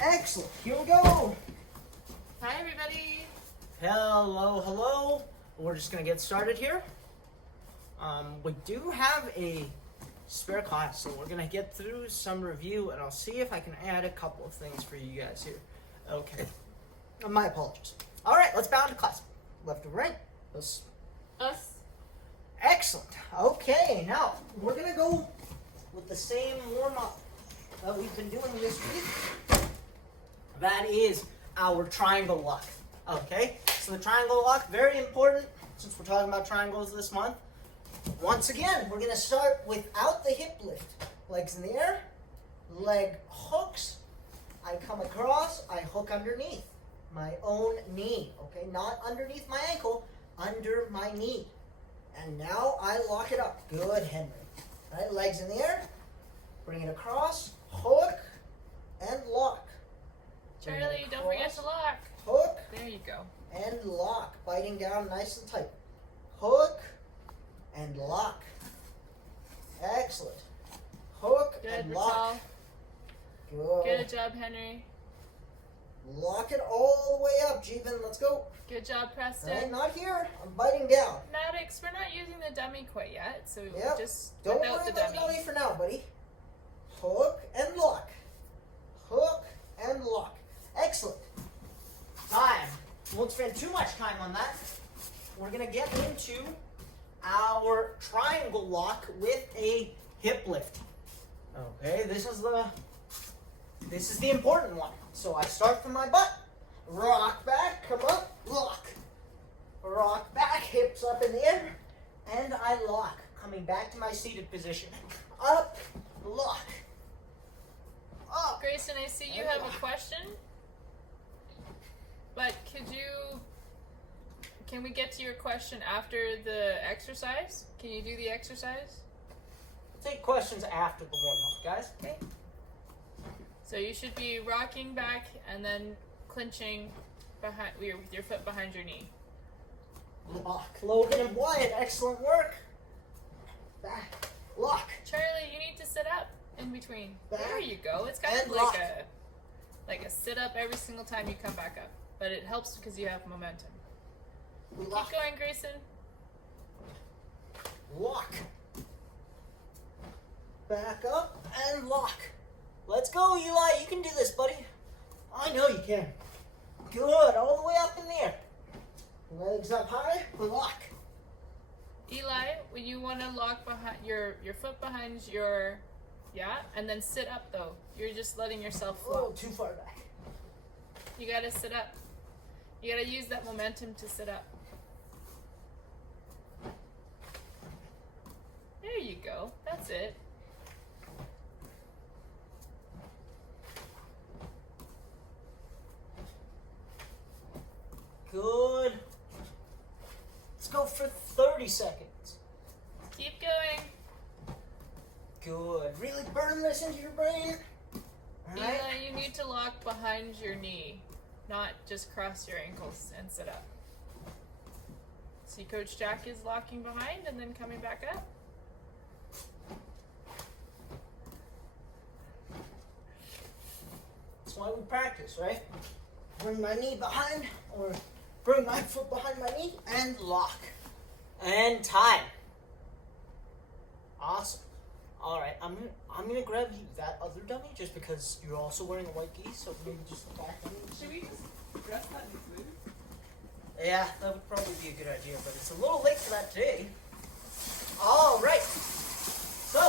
Excellent. Here we go. Hi, everybody. Hello, hello. We're just going to get started here. We do have a spare class, so we're going to get through some review, and I'll see if I can add a couple of things for you guys here. Okay. My apologies. All right, let's bow into class. Left or right? Us. Excellent. Okay, now we're going to go with the same warm-up that we've been doing this week. That is our triangle lock. Okay, so the triangle lock, very important since we're talking about triangles this month. Once again, we're going to start without the hip lift. Legs in the air, leg hooks. I come across, I hook underneath my own knee. Okay, not underneath my ankle, under my knee. And now I lock it up. Good, Henry. All right, legs in the air, bring it across, hook, and lock. Charlie, don't forget to lock. Hook. There you go. And lock. Biting down nice and tight. Hook and lock. Excellent. Hook Good, and lock. Ratal. Good. Good job, Henry. Lock it all the way up, Jeevan. Let's go. Good job, Preston. Right, not here. I'm biting down. Maddox, we're not using the dummy quite yet, so Yep. just Don't without worry the about dummy. dummy for now, buddy. Hook and lock. Hook and lock. Excellent. Time. Won't spend too much time on that. We're going to get into our triangle lock with a hip lift. Okay, this is the important one. So I start from my butt, rock back, come up, lock. Rock back, hips up in the air, and I lock. Coming back to my seated position. Up, lock. Up. Grayson, I see you have a question, but can we get to your question after the exercise? Can you do the exercise? Take questions after the warm-up, guys. Okay. So you should be rocking back and then clinching behind with your foot behind your knee. Lock. Logan and Wyatt, excellent work. Back. Lock. Charlie, you need to sit up in between. Back. There you go. It's kind And of lock. like a sit up every single time you come back up. But it helps because you have momentum. Lock. Keep going, Grayson. Lock. Back up and lock. Let's go, Eli. You can do this, buddy. I know you can. Good. All the way up in the air. Legs up high. Lock. Eli, when you want to lock behind your foot behind your, and then sit up though. You're just letting yourself A little flop. too far back. You gotta sit up. You gotta use that momentum to sit up. There you go. That's it. Good. Let's go for 30 seconds. Keep going. Good. Really burn this into your brain. All right. Eli, you need to lock behind your knee, not just cross your ankles and sit up. See, Coach Jack is locking behind and then coming back up. That's why we practice, right? Bring my knee behind, or bring my foot behind my knee, and lock. And time. Awesome. All right, I'm gonna grab you that other dummy just because you're also wearing a white gi, so maybe just the back dummy. Should we just dress that in food? Yeah, that would probably be a good idea, but it's a little late for that today. All right. So,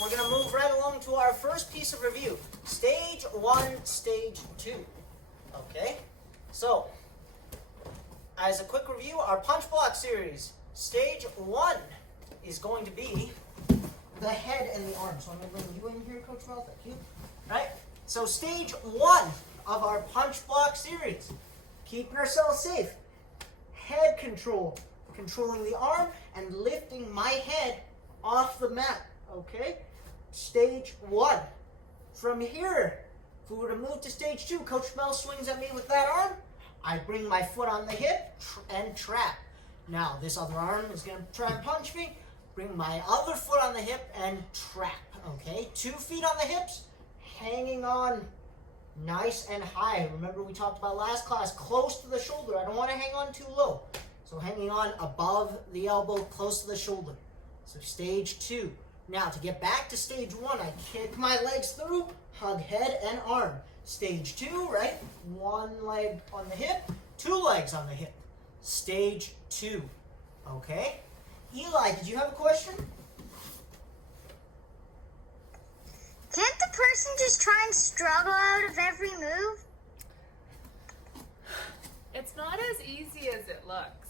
we're going to move right along to our first piece of review. Stage 1, Stage 2. Okay? So, as a quick review, our punch block series, Stage 1 is going to be the head and the arm. So I'm going to bring you in here, Coach Mel. Thank you. Right? So Stage 1 of our punch block series. Keeping ourselves safe. Head control. Controlling the arm and lifting my head off the mat. Okay? Stage 1. From here, if we were to move to Stage 2, Coach Mel swings at me with that arm. I bring my foot on the hip and trap. Now, this other arm is going to try and punch me. Bring my other foot on the hip and trap. Okay? 2 feet on the hips, hanging on nice and high. Remember we talked about last class, close to the shoulder. I don't want to hang on too low. So hanging on above the elbow, close to the shoulder. So stage 2. Now to get back to stage 1, I kick my legs through, hug head and arm. Stage 2, right? 1 leg on the hip, 2 legs on the hip. Stage 2. Okay? Eli, did you have a question? Can't the person just try and struggle out of every move? It's not as easy as it looks.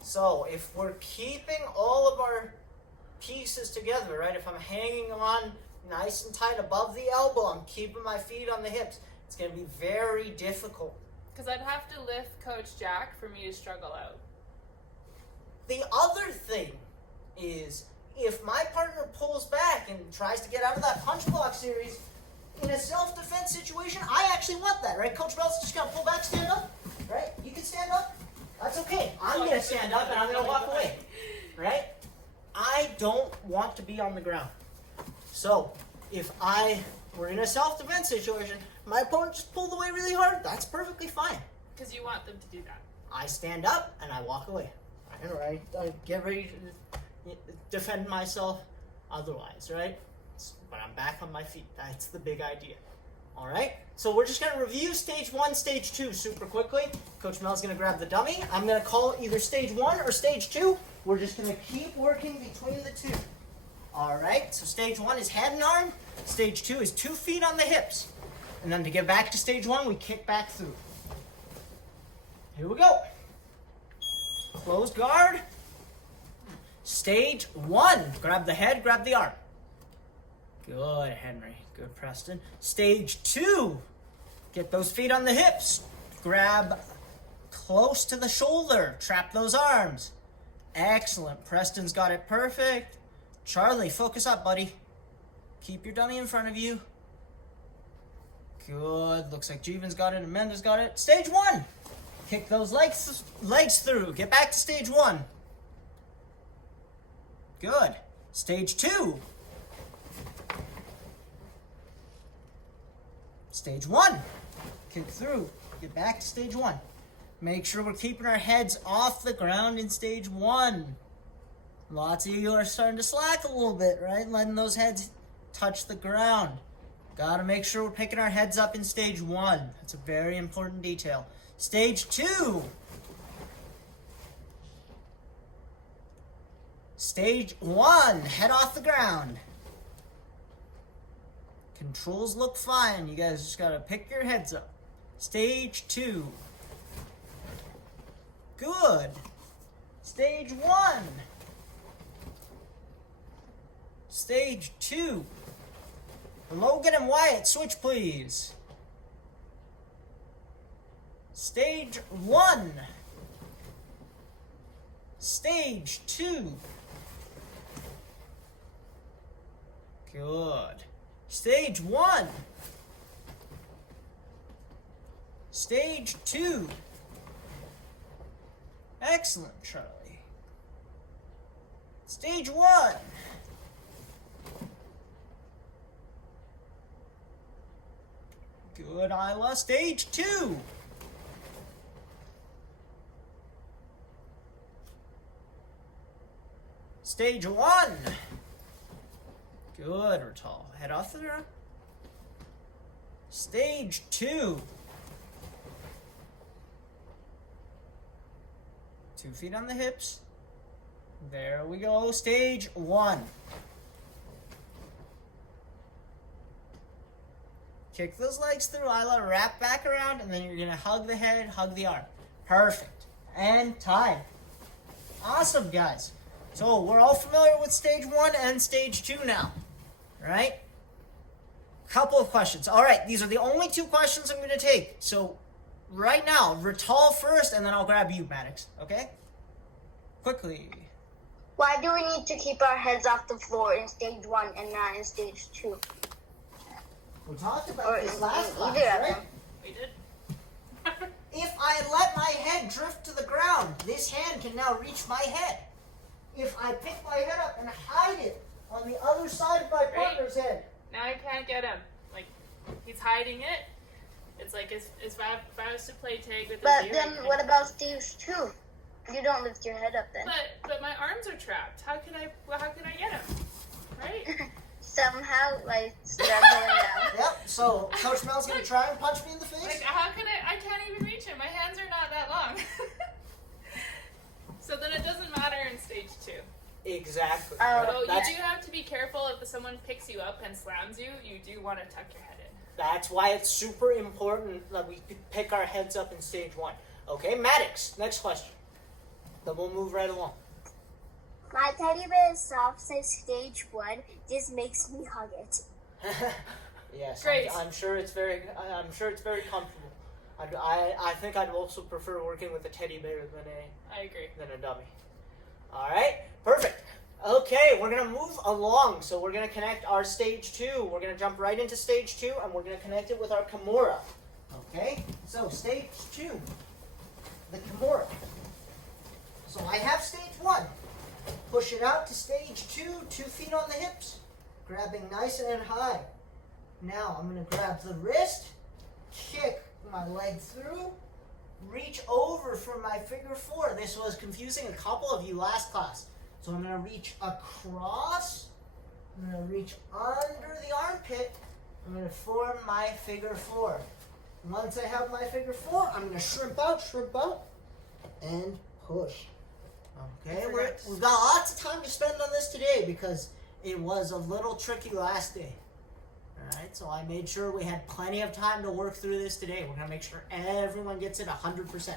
So if we're keeping all of our pieces together, right? If I'm hanging on nice and tight above the elbow, I'm keeping my feet on the hips, it's going to be very difficult. Because I'd have to lift Coach Jack for me to struggle out. The other thing is, if my partner pulls back and tries to get out of that punch block series, in a self-defense situation, I actually want that, right? Coach Bell's just gonna pull back, stand up, right? You can stand up. That's okay. I'm gonna stand up and I'm gonna walk away, right? I don't want to be on the ground. So, if we're in a self-defense situation, my opponent just pulled away really hard, that's perfectly fine. Because you want them to do that. I stand up and I walk away. I get ready to defend myself otherwise, right? But I'm back on my feet. That's the big idea. All right? So we're just going to review stage 1, stage 2 super quickly. Coach Mel's going to grab the dummy. I'm going to call either stage 1 or stage 2. We're just going to keep working between the two. All right? So stage 1 is head and arm. Stage 2 is 2 feet on the hips. And then to get back to stage 1, we kick back through. Here we go. Closed guard. Stage 1. Grab the head, grab the arm. Good, Henry. Good, Preston. Stage 2. Get those feet on the hips. Grab close to the shoulder. Trap those arms. Excellent. Preston's got it perfect. Charlie, focus up, buddy. Keep your dummy in front of you. Good. Looks like Jeevan's got it. Amanda's got it. Stage 1. Kick those legs through. Get back to stage 1. Good. Stage 2. Stage 1. Kick through. Get back to stage 1. Make sure we're keeping our heads off the ground in stage 1. Lots of you are starting to slack a little bit, right? Letting those heads touch the ground. Gotta make sure we're picking our heads up in stage 1. That's a very important detail. Stage 2. Stage 1. Head off the ground. Controls look fine. You guys just gotta pick your heads up. Stage 2. Good. Stage 1. Stage 2. Logan and Wyatt, switch please. Stage 1. Stage 2. Good. Stage 1. Stage 2. Excellent, Charlie. Stage 1. Good, Isla. Stage 2. Stage 1. Good, Ratal. Head off the ground. Stage 2. 2 feet on the hips. There we go. Stage 1. Kick those legs through, Isla. Wrap back around, and then you're going to hug the head, hug the arm. Perfect. And time. Awesome, guys. So we're all familiar with stage 1 and stage 2 now, right? Couple of questions. All right, these are the only 2 questions I'm going to take. So right now, Ratal first, and then I'll grab you, Maddox. Okay? Quickly. Why do we need to keep our heads off the floor in stage 1 and not in stage 2? We talked Or about this last class, either of right? them. We did. If I let my head drift to the ground, this hand can now reach my head. If I pick my head up and hide it on the other side of my partner's head. Now I can't get him. Like, he's hiding it. It's like if I was to play tag with a But deer. then what about stage 2? You don't lift your head up then. But my arms are trapped. How can I get him? Right? Somehow, like, struggling down. Yep, so Coach Mel's going to try and punch me in the face? Like, how can I can't even reach him. My hands are not that long. So then it doesn't matter in stage 2. Exactly. So you do have to be careful if someone picks you up and slams you. You do want to tuck your head in. That's why it's super important that we pick our heads up in stage 1. Okay, Maddox, next question. Then we'll move right along. My teddy bear is soft, so stage 1 just makes me hug it. Yes, Great. I'm sure it's very comfortable. I think I'd also prefer working with a teddy bear I agree. than a dummy. All right, perfect. Okay, we're gonna move along. So we're gonna connect our stage 2. We're gonna jump right into stage 2, and we're gonna connect it with our Kimura. Okay, so stage 2, the Kimura. So I have stage 1. Push it out to stage 2, 2 feet on the hips, grabbing nice and high. Now I'm going to grab the wrist, kick my leg through, reach over for my figure 4. This was confusing a couple of you last class. So I'm going to reach across, I'm going to reach under the armpit, I'm going to form my figure 4. Once I have my figure 4, I'm going to shrimp out, and push. Okay, we've got lots of time to spend on this today because it was a little tricky last day. Alright, so I made sure we had plenty of time to work through this today. We're going to make sure everyone gets it 100%. I want to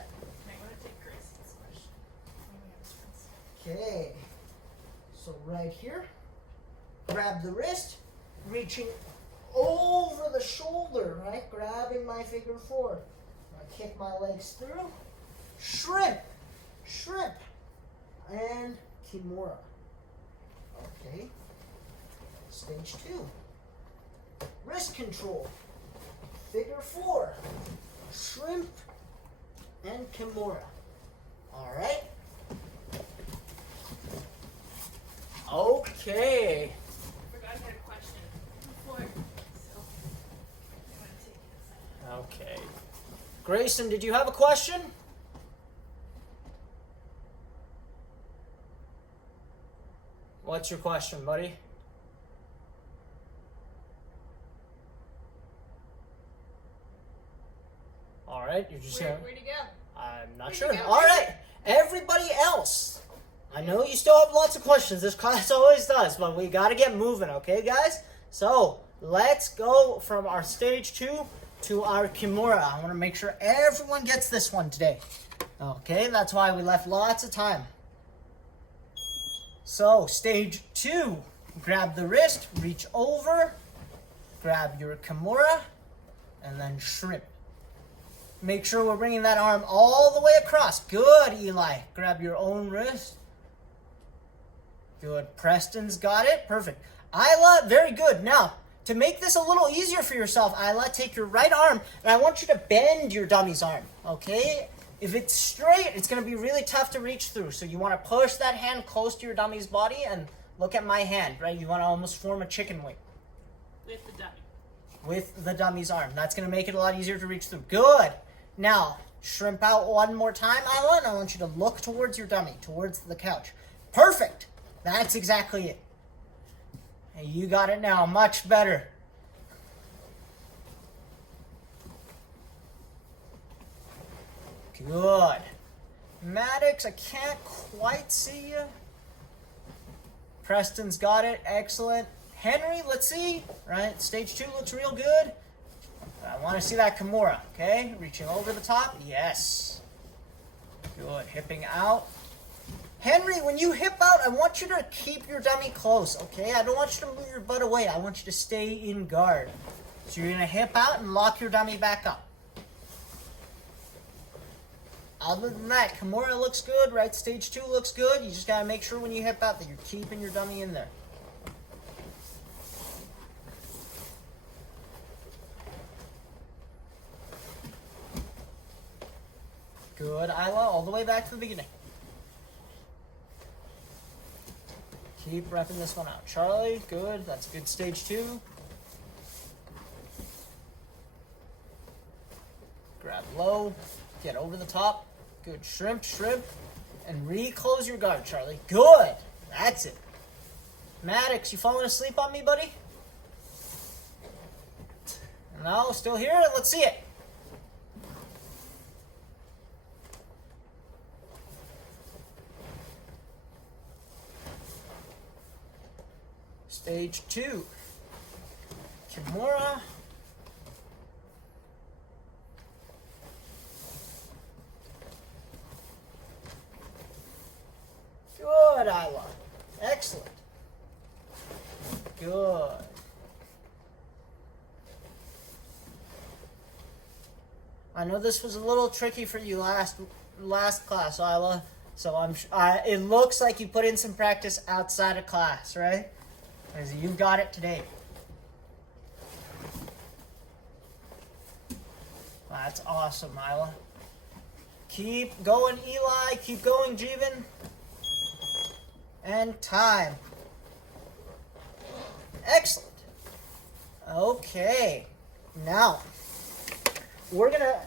take Grace's question. Okay, so right here, grab the wrist, reaching over the shoulder, right? Grabbing my figure 4. I kick my legs through, shrimp, and Kimura. Okay, stage 2. Wrist control, figure 4, shrimp, and Kimura. All right. Okay. I forgot I had a question before, so I want to take it aside. Okay. Grayson, did you have a question? What's your question, buddy? All right, you're just Where'd he go? I'm not Where'd sure. you go? All right, everybody else. I know you still have lots of questions. This class always does, but we got to get moving, okay, guys? So let's go from our stage 2 to our Kimura. I want to make sure everyone gets this one today. Okay, that's why we left lots of time. So stage 2, grab the wrist, reach over, grab your Kimura, and then shrimp. Make sure we're bringing that arm all the way across. Good, Eli. Grab your own wrist. Good. Preston's got it. Perfect. Isla, very good. Now, to make this a little easier for yourself, Isla, take your right arm, and I want you to bend your dummy's arm, okay? If it's straight, it's going to be really tough to reach through. So you want to push that hand close to your dummy's body, and look at my hand, right? You want to almost form a chicken wing. With the dummy. With the dummy's arm. That's going to make it a lot easier to reach through. Good. Now, shrimp out one more time, Isla, and I want you to look towards your dummy, towards the couch. Perfect. That's exactly it. Hey, you got it now. Much better. Good. Maddox, I can't quite see you. Preston's got it. Excellent. Henry, let's see. Right, stage 2 looks real good. I want to see that Kimura, okay? Reaching over the top. Yes. Good. Hipping out. Henry, when you hip out, I want you to keep your dummy close, okay? I don't want you to move your butt away. I want you to stay in guard. So you're going to hip out and lock your dummy back up. Other than that, Kimura looks good, right? Stage 2 looks good. You just got to make sure when you hip out that you're keeping your dummy in there. Good, Isla, all the way back to the beginning. Keep repping this one out. Charlie, good. That's a good stage 2. Grab low, get over the top. Good, shrimp, and re-close your guard, Charlie. Good, that's it. Maddox, you falling asleep on me, buddy? No, still here? Let's see it. Stage 2. Kimura. Good, Isla. Excellent. Good. I know this was a little tricky for you last class, Isla. So it looks like you put in some practice outside of class, right? Because you got it today. That's awesome, Isla. Keep going, Eli. Keep going, Jeevan. And time. Excellent. Okay. Now, we're going to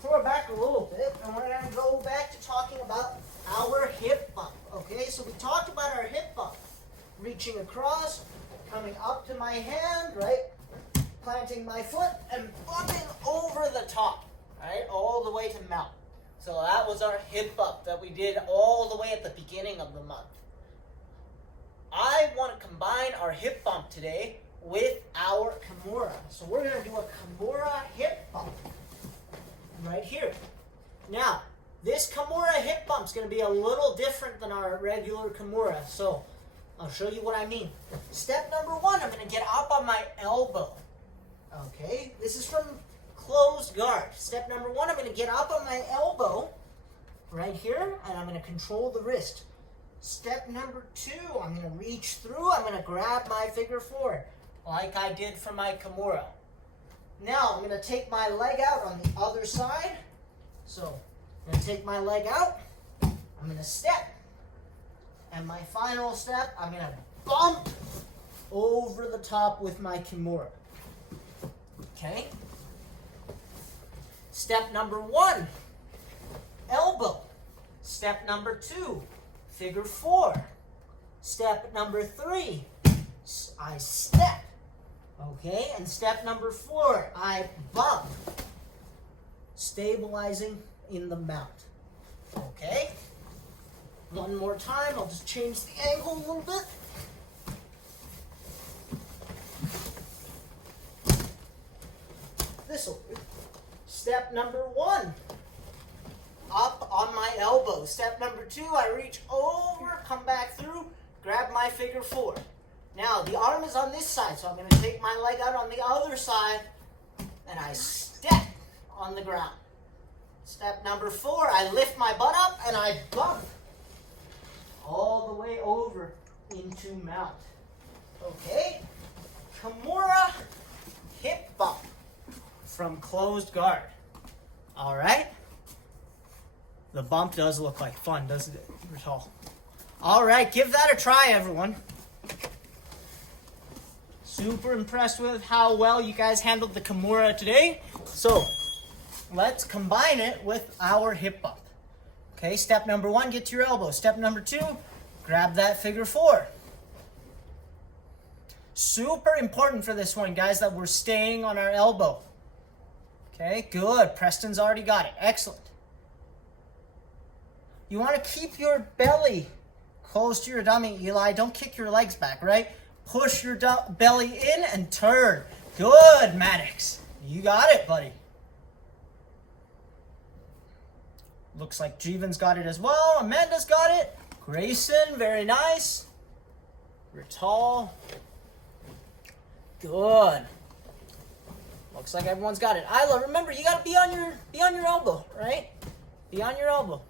throw it back a little bit, and we're going to go back to talking about our hip bump. Okay, so we talked about our hip bump. Reaching across, coming up to my hand, right? Planting my foot and bumping over the top, right? All the way to mount. So that was our hip bump that we did all the way at the beginning of the month. I want to combine our hip bump today with our Kimura. So we're going to do a Kimura hip bump right here. Now, this Kimura hip bump is going to be a little different than our regular Kimura. So I'll show you what I mean. Step number 1, I'm going to get up on my elbow. Okay, this is from closed guard. Step number 1, I'm going to get up on my elbow right here, and I'm going to control the wrist. Step number 2, I'm going to reach through. I'm going to grab my figure 4, like I did for my Kimura. Now, I'm going to take my leg out on the other side. So, I'm going to take my leg out. I'm going to step. And my final step, I'm going to bump over the top with my Kimura. Okay? Step number 1, elbow. Step number 2, figure 4. Step number 3, I step. Okay? And step number 4, I bump. Stabilizing in the mount. Okay? One more time, I'll just change the angle a little bit. This'll do. Step number 1, up on my elbow. Step number 2, I reach over, come back through, grab my figure 4. Now, the arm is on this side, so I'm going to take my leg out on the other side, and I step on the ground. Step number 4, I lift my butt up, and I bump all the way over into mount. Okay? Kimura hip bump from closed guard. All right? The bump does look like fun, doesn't it, Ratal? All right, give that a try, everyone. Super impressed with how well you guys handled the Kimura today. So, let's combine it with our hip bump. Okay, step number 1, get to your elbow. Step number 2, grab that figure 4. Super important for this one, guys, that we're staying on our elbow. Okay, good. Preston's already got it. Excellent. You want to keep your belly close to your dummy, Eli. Don't kick your legs back, right? Push your belly in and turn. Good, Maddox. You got it, buddy. Looks like Jeevan's got it as well. Amanda's got it. Grayson, very nice. Ratal. Good. Looks like everyone's got it. Isla, remember, you gotta be on your elbow, right? Be on your elbow.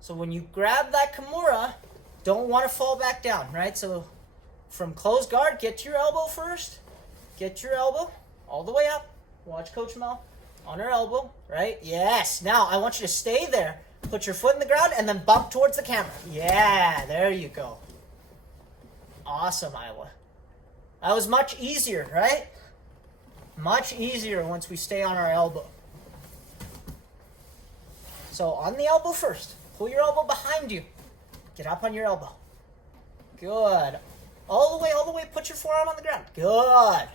So when you grab that Kimura, don't want to fall back down, right? So from closed guard, get to your elbow first. Get your elbow all the way up. Watch Coach Mel on her elbow, right? Yes. Now I want you to stay there. Put your foot in the ground and then bump towards the camera. Yeah, there you go. Awesome, Iowa. That was much easier, right? Much easier once we stay on our elbow. So on the elbow first. Pull your elbow behind you. Get up on your elbow. Good. All the way. Put your forearm on the ground. Good.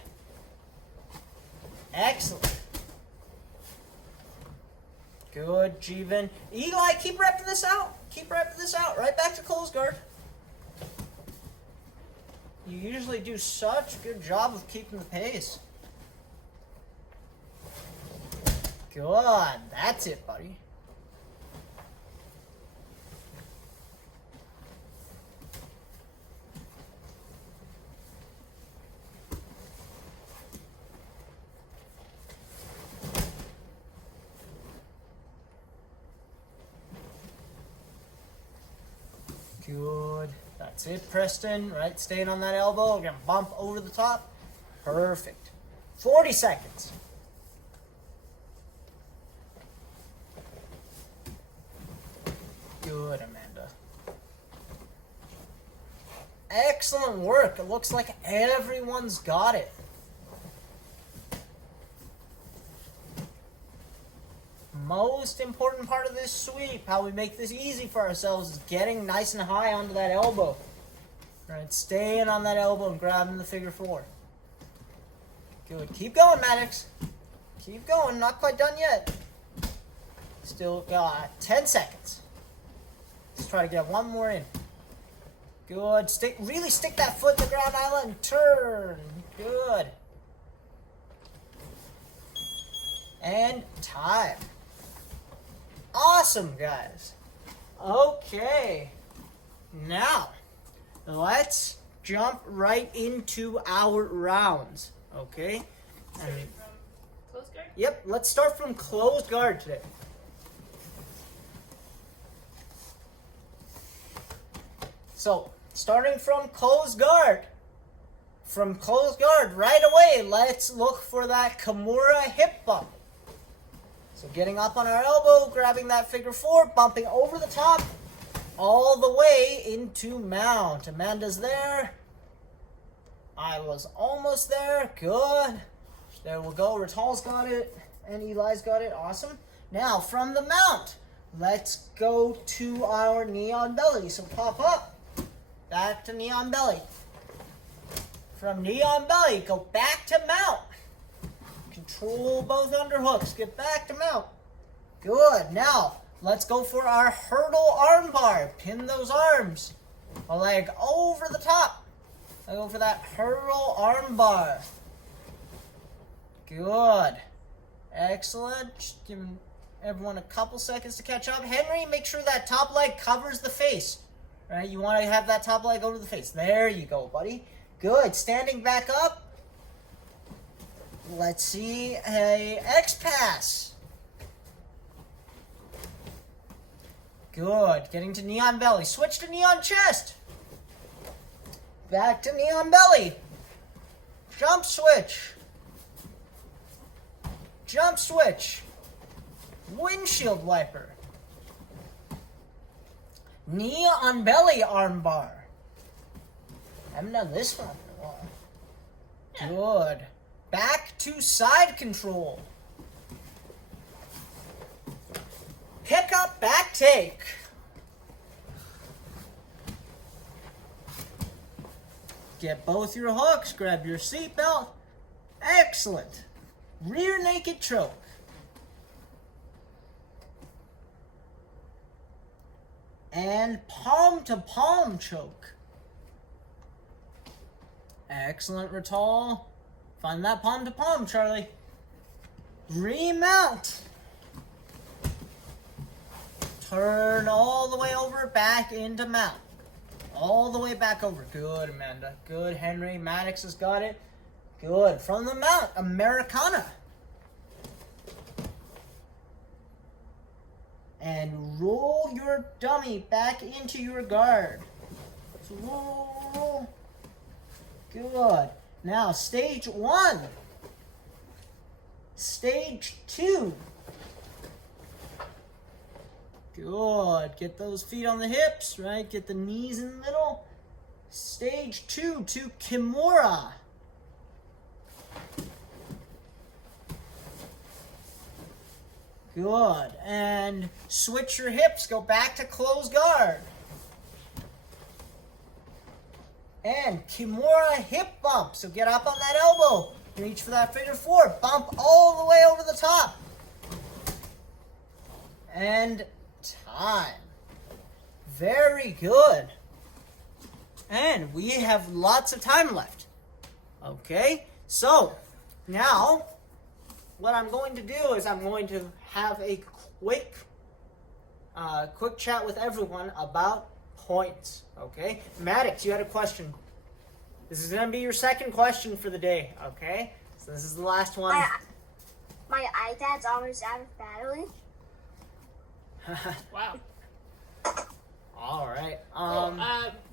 Excellent. Good, Jeevan. Eli, keep repping this out. Keep repping this out. Right back to closed guard. You usually do such a good job of keeping the pace. Good. That's it, buddy. Good. That's it, Preston. Right, staying on that elbow. We're going to bump over the top. Perfect. 40 seconds. Good, Amanda. Excellent work. It looks like everyone's got it. Most important part of this sweep, how we make this easy for ourselves, is getting nice and high onto that elbow. Right, staying on that elbow and grabbing the figure four. Good. Keep going, Maddox. Keep going. Not quite done yet. Still got 10 seconds. Let's try to get one more in. Good. Really stick that foot in the ground, Isla, and turn. Good. And time. Awesome, guys. Okay. Now, let's jump right into our rounds. Okay? Starting from closed guard? Yep, let's start from closed guard today. So, starting from closed guard. From closed guard, right away, let's look for that Kimura hip bump. So getting up on our elbow, grabbing that figure four, bumping over the top, all the way into mount. Amanda's there. I was almost there. Good. There we go. Rital's got it. And Eli's got it. Awesome. Now, from the mount, let's go to our knee on belly. So pop up. Back to knee on belly. From knee on belly, go back to mount. Control both underhooks. Get back to mount. Good. Now, let's go for our hurdle arm bar. Pin those arms. A leg over the top. I go for that hurdle arm bar. Good. Excellent. Just giving everyone a couple seconds to catch up. Henry, make sure that top leg covers the face. Right? You want to have that top leg over the face. There you go, buddy. Good. Standing back up. Let's see a X-Pass. Good. Getting to knee on belly. Switch to knee on chest. Back to knee on belly. Jump switch. Jump switch. Windshield wiper. Knee on belly arm bar. I haven't done this one for a while. Good. Back to side control. Pick up, back take. Get both your hooks, grab your seatbelt. Excellent. Rear naked choke. And palm to palm choke. Excellent, Rital. Find that palm to palm, Charlie. Remount. Turn all the way over, back into mount. All the way back over. Good, Amanda. Good, Henry. Maddox has got it. Good. From the mount, Americana. And roll your dummy back into your guard. So roll. Good. Now, stage one. Stage two. Good. Get those feet on the hips, right? Get the knees in the middle. Stage two to Kimura. Good. And switch your hips. Go back to closed guard. And Kimura hip bump. So get up on that elbow. Reach for that figure four. Bump all the way over the top. And time. Very good. And we have lots of time left. Okay, so now what I'm going to do is I'm going to have a quick chat with everyone about points. Okay, Maddox, you had a question. This is going to be your second question for the day. Okay, so this is the last one. My iPad's almost out of battery. Wow. All right.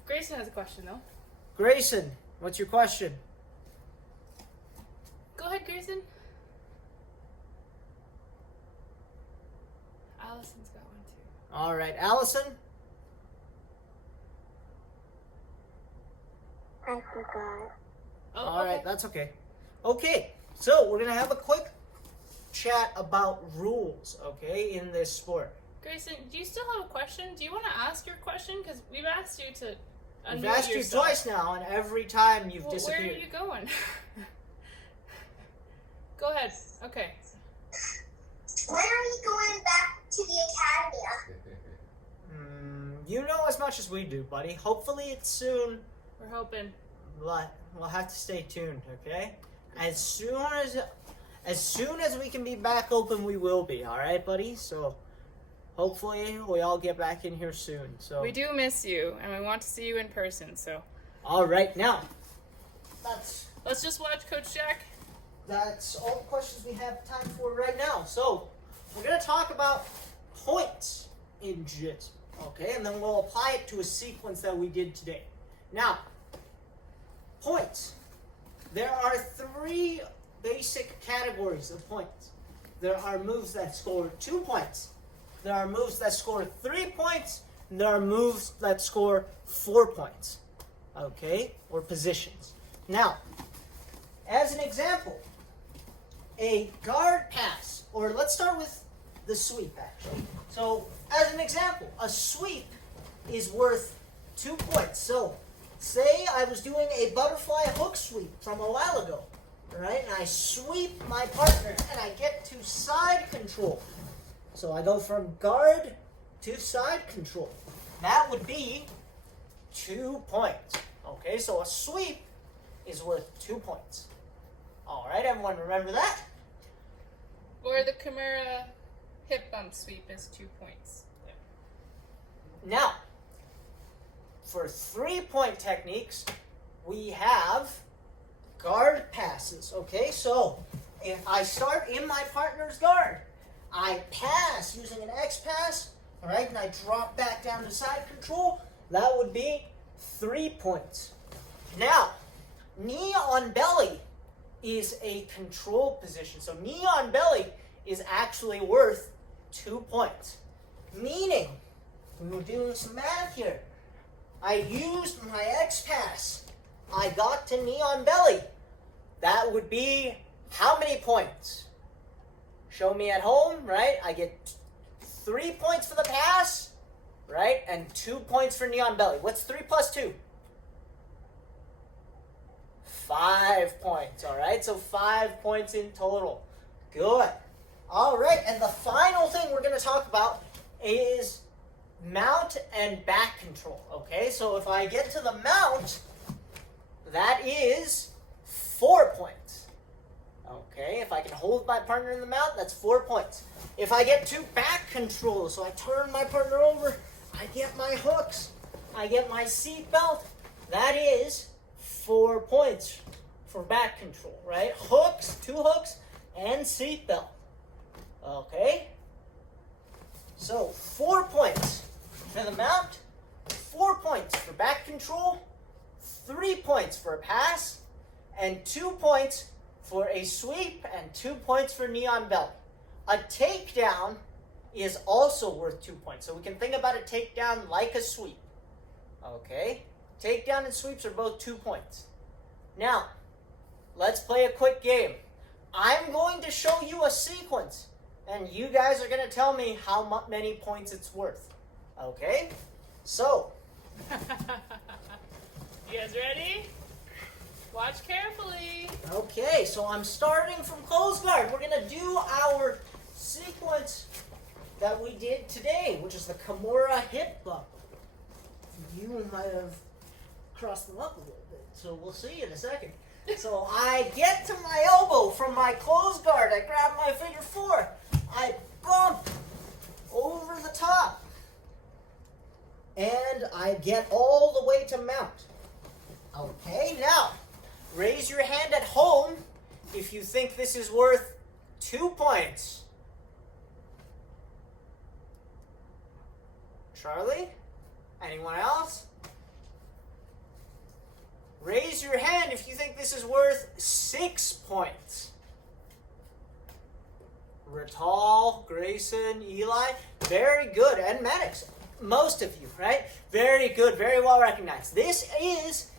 Grayson has a question though. Grayson, what's your question? Go ahead, Grayson. Allison's got one too. All right, Allison. I forgot. Oh, All okay. right, that's okay. Okay, so we're gonna have a quick chat about rules, okay, in this sport. Grayson, do you still have a question? Do you want to ask your question? Because we've asked you to unmute I've asked you yourself. twice now, and every time you've Well, disappeared. where are you going? Go ahead. Okay. When are you going back to the academy? You know as much as we do, buddy. Hopefully it's soon, We're hoping. but we'll have to stay tuned, okay? As soon as we can be back open, we will be, all right, buddy? So hopefully we all get back in here soon. So We do miss you, and we want to see you in person. So all right, now let's just watch Coach Jack. that's all the questions we have time for right now. So we're gonna talk about points in jiu-jitsu, okay? And then we'll apply it to a sequence that we did today. Now, points. There are three basic categories of points. There are moves that score 2 points. There are moves that score 3 points. And there are moves that score 4 points. Okay? Or positions. Now, as an example, a guard pass, or let's start with the sweep actually. So, as an example, a sweep is worth 2 points. So, say I was doing a butterfly hook sweep from a while ago, right? And I sweep my partner and I get to side control. So I go from guard to side control. That would be 2 points. Okay, so a sweep is worth 2 points. All right, everyone remember that? Or the Kimura hip bump sweep is 2 points. Now, for 3-point techniques, we have guard passes. Okay, so if I start in my partner's guard, I pass using an X pass, all right, and I drop back down to side control, that would be 3 points. Now, knee on belly is a control position. So knee on belly is actually worth 2 points. Meaning, we were doing some math here. I used my X pass. I got to knee on belly. That would be how many points? Show me at home, right? I get 3 points for the pass, right? And 2 points for knee on belly. What's 3 plus 2? 5 points, all right? So 5 points in total. Good. All right, and the final thing we're going to talk about is mount and back control, okay? So if I get to the mount, that is 4 points, okay? If I can hold my partner in the mount, that's 4 points. If I get to back control, so I turn my partner over, I get my hooks, I get my seat belt, that is 4 points for back control, right? Hooks, 2 hooks, and seat belt, okay? So 4 points for the mount, 4 points for back control, 3 points for a pass, and 2 points for a sweep, and 2 points for knee on belly. A takedown is also worth 2 points. So we can think about a takedown like a sweep. Okay? Takedown and sweeps are both 2 points. Now, let's play a quick game. I'm going to show you a sequence. and you guys are gonna tell me how many points it's worth. Okay? So, You guys ready? Watch carefully. okay, so I'm starting from close guard. We're gonna do our sequence that we did today, which is the Kimura hip bump. You might have crossed them up a little bit, so we'll see in a second. So I get to my elbow from my close guard. I grab my figure 4. I bump over the top. And I get all the way to mount. Okay, now, raise your hand at home if you think this is worth 2 points. Charlie? Anyone else? Raise your hand if you think this is worth 6 points. Rital, Grayson, Eli, very good, and Maddox. Most of you, right? Very good, very well recognized. This is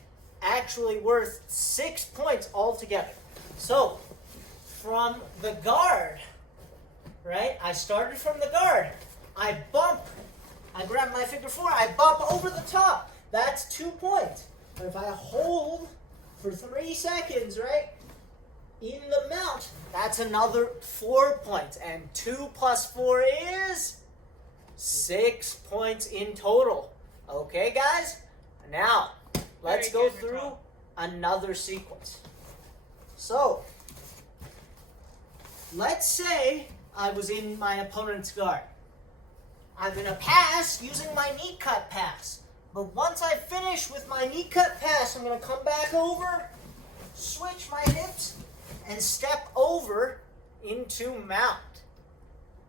actually worth 6 points altogether. So, from the guard, right? I started from the guard. I bump. I grab my figure 4. I bump over the top. That's 2 points. But if I hold for 3 seconds, right? In the mount, that's another 4 points. And 2 plus 4 is 6 points in total. Okay, guys? Now, let's go through another sequence. So, let's say I was in my opponent's guard. I'm going to pass using my knee cut pass. But once I finish with my knee cut pass, I'm going to come back over, switch my hips, and step over into mount.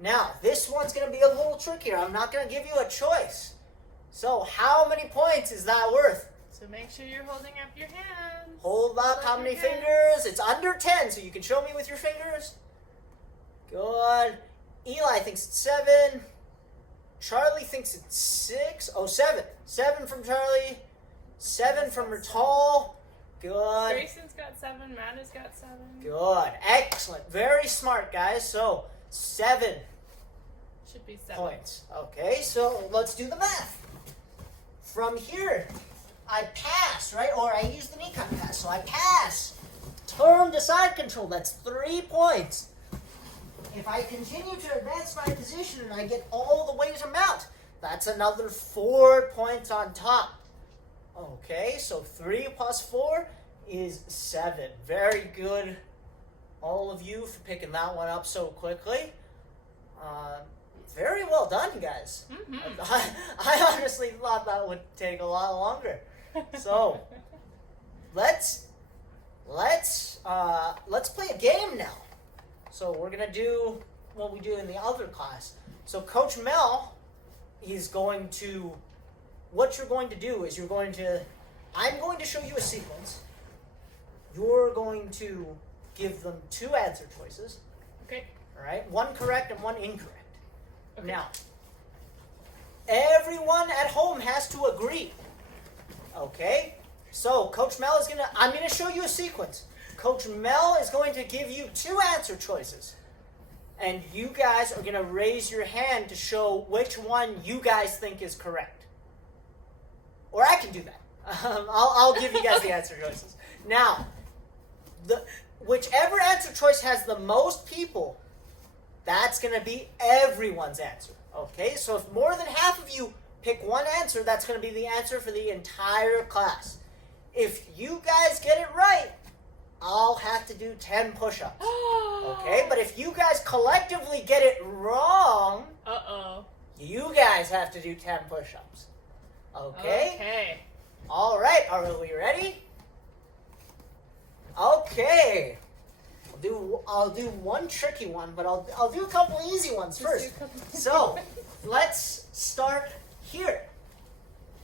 Now, this one's going to be a little trickier. I'm not going to give you a choice. So, how many points is that worth? So make sure you're holding up your hands. Hold up how many fingers? It's under 10, so you can show me with your fingers. Good. Eli thinks it's 7. Charlie thinks it's 6. Oh, 7. 7 from Charlie. 7 from Rital. Good. Grayson's got 7. Matt has got 7. Good. Excellent. Very smart, guys. So, 7 Should be 7 points. Okay, so let's do the math. From here, I pass, right? Or I use the knee cut pass. So I pass. Turn to side control. That's 3 points. If I continue to advance my position and I get all the way to mount, that's another 4 points on top. Okay, so 3 plus 4 is 7. Very good, all of you, for picking that one up so quickly. Very well done, guys. Mm-hmm. I honestly thought that would take a lot longer. So let's play a game now. So we're gonna do what we do in the other class. So Coach Mel is going to. What you're going to do is I'm going to show you a sequence. You're going to give them 2 answer choices. Okay. All right, 1 correct and 1 incorrect. Okay. Now, everyone at home has to agree. Okay? So, Coach Mel is I'm gonna show you a sequence. Coach Mel is going to give you 2 answer choices. And you guys are gonna raise your hand to show which one you guys think is correct. Or I can do that. I'll give you guys the answer choices. Now, whichever answer choice has the most people, that's going to be everyone's answer. Okay, so if more than half of you pick one answer, that's going to be the answer for the entire class. If you guys get it right, I'll have to do 10 push-ups. Okay, but if you guys collectively get it wrong, you guys have to do 10 push-ups. Okay? Okay. All right, are we ready? Okay. I'll do one tricky one, but I'll do a couple easy ones first. So, let's start here.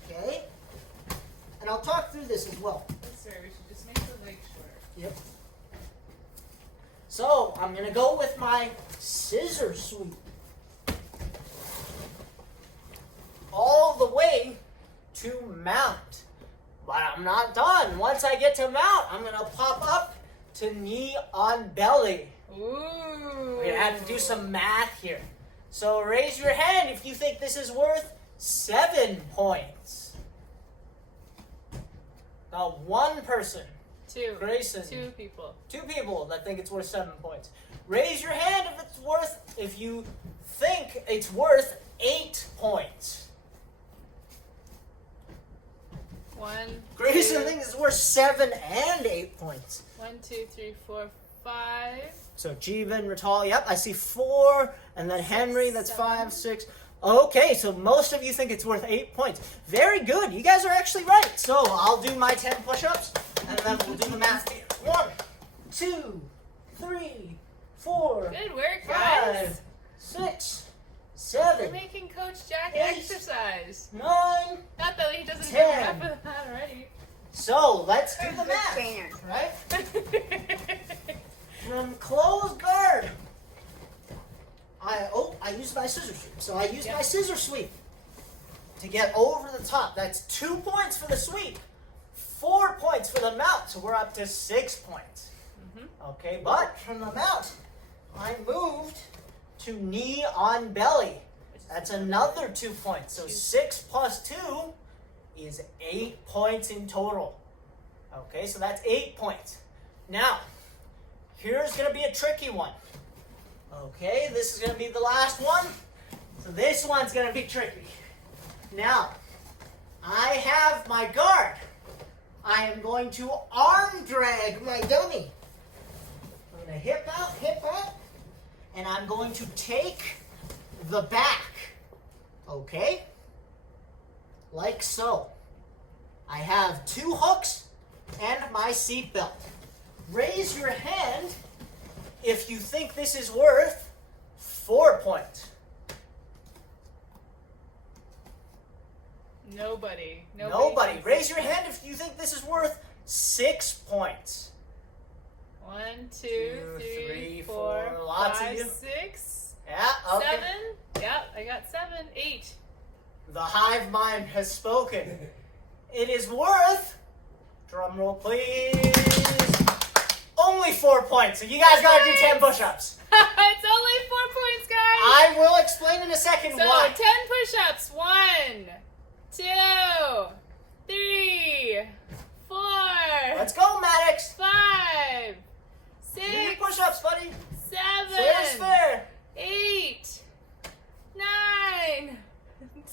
Okay? And I'll talk through this as well. Sorry, we should just make the legs shorter. Yep. So, I'm going to go with my scissor sweep. All the way to mount. But I'm not done. Once I get to mount, I'm going to pop up to knee on belly. Ooh. We're gonna have to do some math here. So raise your hand if you think this is worth 7 points. Now, one person. Two. Grayson. 2 people. 2 people that think it's worth 7 points. Raise your hand if you think it's worth 8 points. 1. Grayson 2, thinks it's worth 7 and 8 points. 1, 2, 3, 4, 5. So Jeevan, Ratal, yep, I see 4, and then Henry, that's 7. 5, 6. Okay, so most of you think it's worth 8 points. Very good. You guys are actually right. So I'll do my 10 push-ups, and then we'll do the math here. 1, 2, 3, 4, Good work, 5, guys. 6, We're 7, making Coach Jack 8, exercise. 9. Not that he doesn't do 10. enough of that already. So let's do the Good math, trainer. right? From closed guard, I used my scissor sweep. So I used my scissor sweep to get over the top. That's 2 points for the sweep, 4 points for the mount. So we're up to 6 points. Okay, but from the mount, I moved to knee on belly. That's another 2 points. So 6 plus 2 is 8 points in total. Okay, so that's 8 points. Now, here's going to be a tricky one. Okay, this is going to be the last one. So this one's going to be tricky. Now, I have my guard. I am going to arm drag my dummy. I'm going to hip out, and I'm going to take the back. Okay? Like so. I have 2 hooks and my seat belt. Raise your hand if you think this is worth 4 points. Nobody. Nobody. Raise your hand if you think this is worth 6 points. 1, 2, 3, 4, Lots of 5, you. 6, Yeah, okay. 7. Yep, I got 7, 8. The hive mind has spoken. It is worth, drum roll please, only 4 points. So you guys gotta do 10 push-ups. It's only 4 points, guys. I will explain in a second So why. 10 push-ups. 1, 2, 3, 4. Let's go, Maddox. 5, Do your 6, push-ups, buddy. 7, Fair's fair. 8, 9,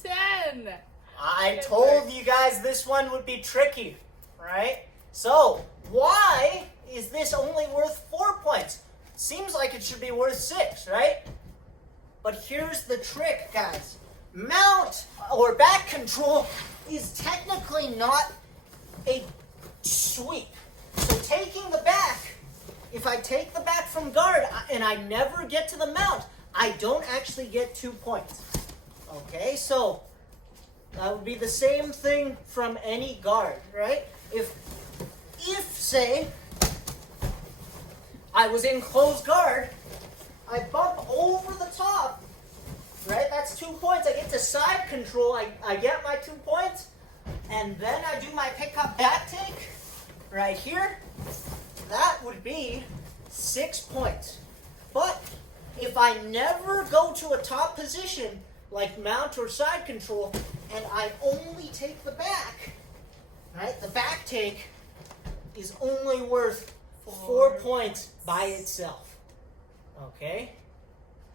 10. I Good told work. you guys this one would be tricky, right? So, why is this only worth 4 points? Seems like it should be worth 6, right? But here's the trick, guys. Mount or back control is technically not a sweep. So taking the back, if I take the back from guard and I never get to the mount, I don't actually get 2 points. Okay, so that would be the same thing from any guard, right? If say, I was in closed guard, I bump over the top, right? That's 2 points. I get to side control. I get my 2 points, and then I do my pick-up back take right here. That would be 6 points. But if I never go to a top position, like mount or side control, and I only take the back, right? The back take is only worth 4 points by itself. Okay?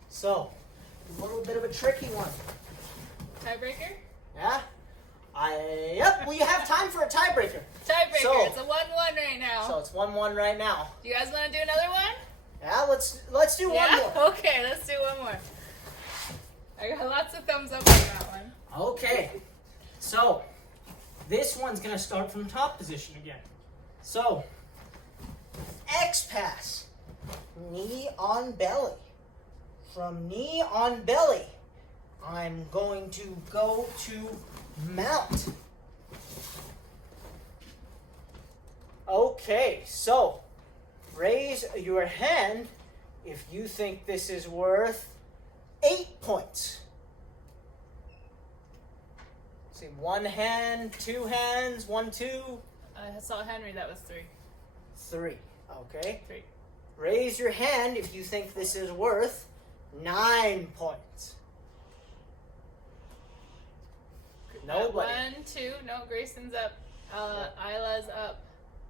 So, a little bit of a tricky one. Tiebreaker? Yeah? Yep, well, you have time for a tiebreaker. Tiebreaker. So- It's a 1-1 right now. So it's 1-1 right now. Do you guys want to do another one? Yeah, let's do one more. Okay, let's do one more. I got lots of thumbs up on that one. Okay. So, this one's going to start from top position again. So, X pass. Knee on belly. From knee on belly, I'm going to go to mount. Okay, so raise your hand if you think this is worth 8 points. See, 1 hand, 2 hands, 1, 2, I saw Henry, that was 3. 3. Okay. 3. Raise your hand if you think this is worth 9 points. Nobody. 1, 2. No, Grayson's up. Isla's up.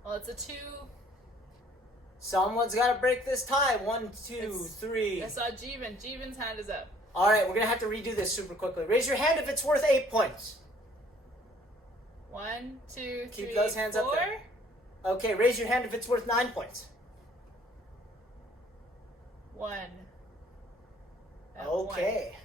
Well, it's a 2. Someone's got to break this tie. 1, 2, It's- 3. I saw Jeevan. Jeevan's hand is up. All right, we're going to have to redo this super quickly. Raise your hand if it's worth 8 points. 1, 2, 3, Keep those hands 4. up there. Okay, raise your hand if it's worth 9 points. 1. At Okay.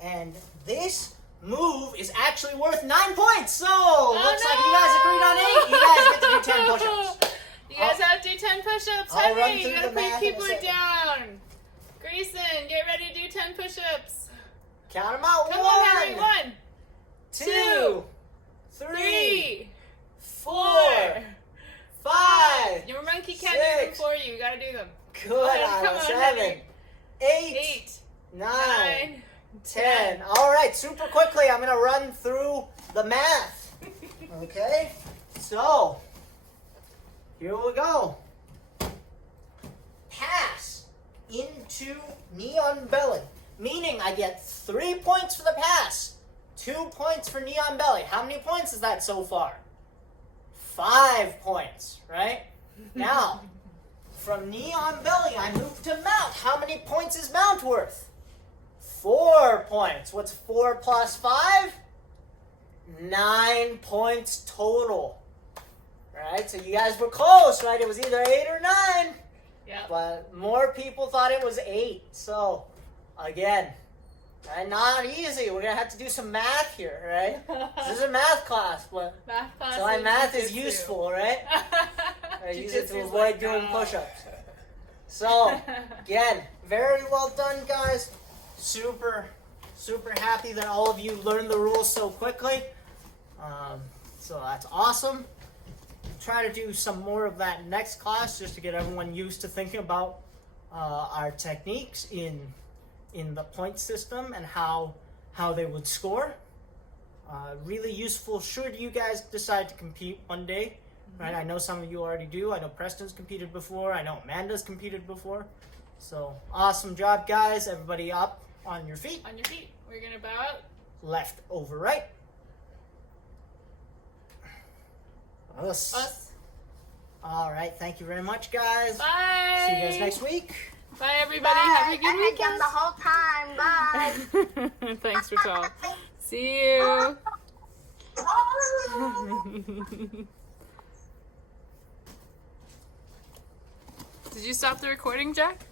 And this move is actually worth 9 points. So, looks like you guys agreed on 8. You guys get to do 10 push-ups. You guys have to do 10 push-ups. I'll run Henry, through you gotta the put your math in a keyboard second. down. Grayson, get ready to do 10 push-ups. Count them out. Come on, Henry. 1, 2, 3, 3, 4, 5. Your monkey can't do them 6. for you. You gotta do them. Good. Come on, 7, Henry. 8, 8, 9, 9, 10. All right, super quickly, I'm going to run through the math. Okay? So, here we go. Pass into Neon Belly, meaning I get 3 points for the pass, 2 points for Neon Belly. How many points is that so far? 5 points, right? Now, from Neon Belly, I move to Mount. How many points is Mount worth? 4 points. What's 4 plus 5? 9 points total. Right? So you guys were close, right? It was either 8 or 9. Yeah. But more people thought it was 8. So, again, not easy. We're going to have to do some math here, right? This is a math class, but Math class. so my math is jujitsu. used, right? I use it to Jujitsu's avoid like, doing oh. push-ups. So, again, very well done, guys. Super happy that all of you learned the rules so quickly. So that's awesome. Try to do some more of that next class just to get everyone used to thinking about our techniques in the point system and how they would score. Really useful should you guys decide to compete one day. Right? I know some of you already do. I know Preston's competed before. I know Amanda's competed before. So awesome job, guys. Everybody up on your feet. On your feet. We're gonna bow out. Left over right. Us. All right. Thank you very much, guys. Bye. See you guys next week. Bye, everybody. Bye. Have a good I had them the whole time. Bye. weekend. Thanks for calling. See you. Did you stop the recording, Jack?